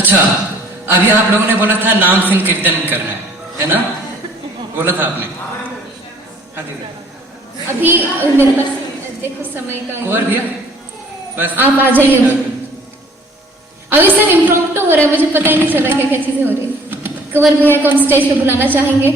अच्छा, अभी आप लोगों ने बोला था नाम संकीर्तन करना है ना? बोला था आपने। हाँ दीदी। अभी मेरे पास देखो समय का कुंवर भैया बस आप आ जाइए। अभी सर इम्प्रोम्प्टू हो रहा है, मुझे पता ही नहीं चल रहा क्या क्या चीजें हो रही है। कुंवर भैया को हम स्टेज पे बुलाना चाहेंगे।